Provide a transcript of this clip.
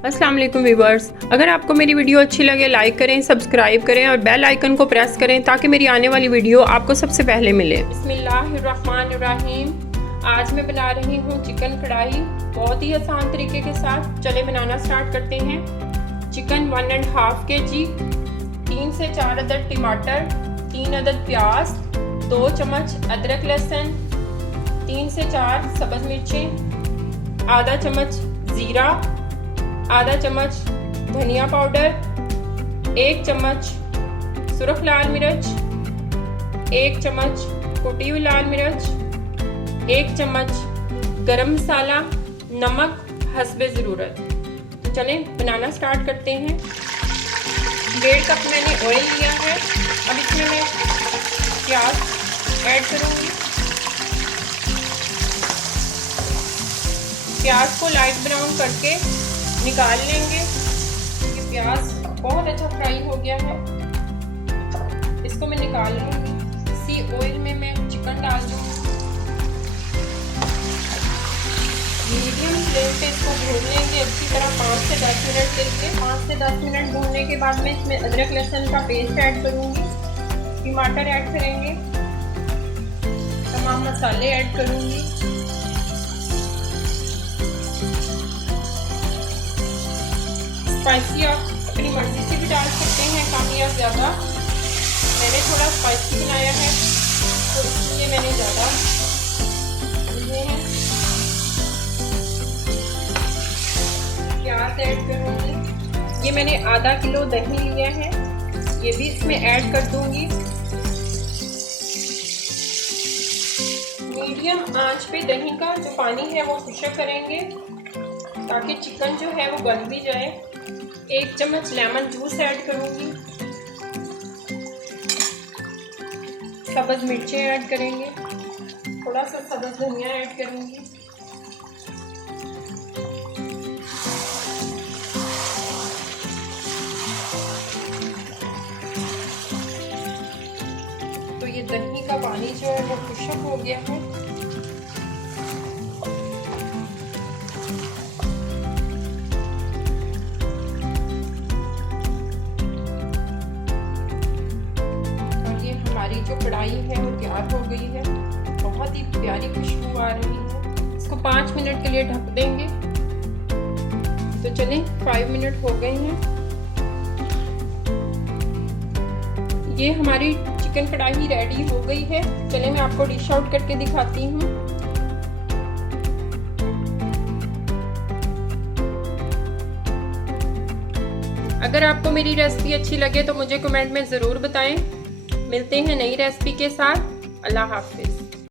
अस्सलाम वालेकुम व्यूवर्स, अगर आपको मेरी वीडियो अच्छी लगे लाइक करें, सब्सक्राइब करें और बेल आइकन को प्रेस करें ताकि मेरी आने वाली वीडियो आपको सबसे पहले मिले। बिस्मिल्लाहिर्रहमानिर्रहीम। आज मैं बना रही हूँ चिकन कढ़ाई बहुत ही आसान तरीके के साथ। चले बनाना स्टार्ट करते हैं। चिकन 1.5 kg, 3 से 4 अदद टमाटर, 3 अदद प्याज, 2 चम्मच अदरक लहसुन, 3 से 4 सब्ज़ मिर्चें, आधा चम्मच ज़ीरा, आधा चम्मच धनिया पाउडर, 1 चम्मच सुरख लाल मिर्च, 1 चम्मच कुटी हुई लाल मिर्च, 1 चम्मच गरम मसाला, नमक हस्बे ज़रूरत। तो चलें बनाना स्टार्ट करते हैं। 1.5 कप मैंने ऑयल लिया है। अब इसमें मैं प्याज ऐड करूँगी। प्याज को लाइट ब्राउन करके निकाल लेंगे। ये प्याज बहुत अच्छा फ्राई हो गया है, इसको मैं निकाल लूँगी। इसी ऑयल में मैं चिकन डाल दूँगी। मीडियम फ्लेम पे इसको भून लेंगे अच्छी तरह 5 से 10 मिनट के लिए। 5 से 10 मिनट भूनने के बाद मैं इसमें अदरक लहसुन का पेस्ट ऐड करूँगी, टमाटर ऐड करेंगे, तमाम मसाले ऐड करूँगी। स्पाइसी आप अपनी मर्जी से भी डाल सकते हैं, कम या ज़्यादा। मैंने थोड़ा स्पाइसी बनाया है तो इसलिए मैंने ज़्यादा लिए हैं। प्याज ऐड करूँगी। ये मैंने आधा किलो दही लिया है, ये भी इसमें ऐड कर दूँगी। मीडियम आंच पे दही का जो पानी है वो खुश्क करेंगे ताकि चिकन जो है वो गल भी जाए। 1 चम्मच लेमन जूस ऐड करूँगी। सब्ज़ मिर्चें ऐड करेंगे, थोड़ा सा सब्ज़ धनिया ऐड करूँगी। तो ये दही का पानी जो है वो खुश्क हो गया है। हमारी जो कढ़ाई है वो तैयार हो गई है। बहुत ही प्यारी खुशबू आ रही है। इसको 5 मिनट के लिए ढक देंगे। तो चलें 5 मिनट हो गए हैं। ये हमारी चिकन कढ़ाई रेडी हो गई है। चलें मैं आपको डिश आउट करके दिखाती हूँ। अगर आपको मेरी रेसिपी अच्छी लगे तो मुझे कमेंट में ज़रूर बताएं। मिलते हैं नई रेसिपी के साथ। अल्लाह हाफिज़।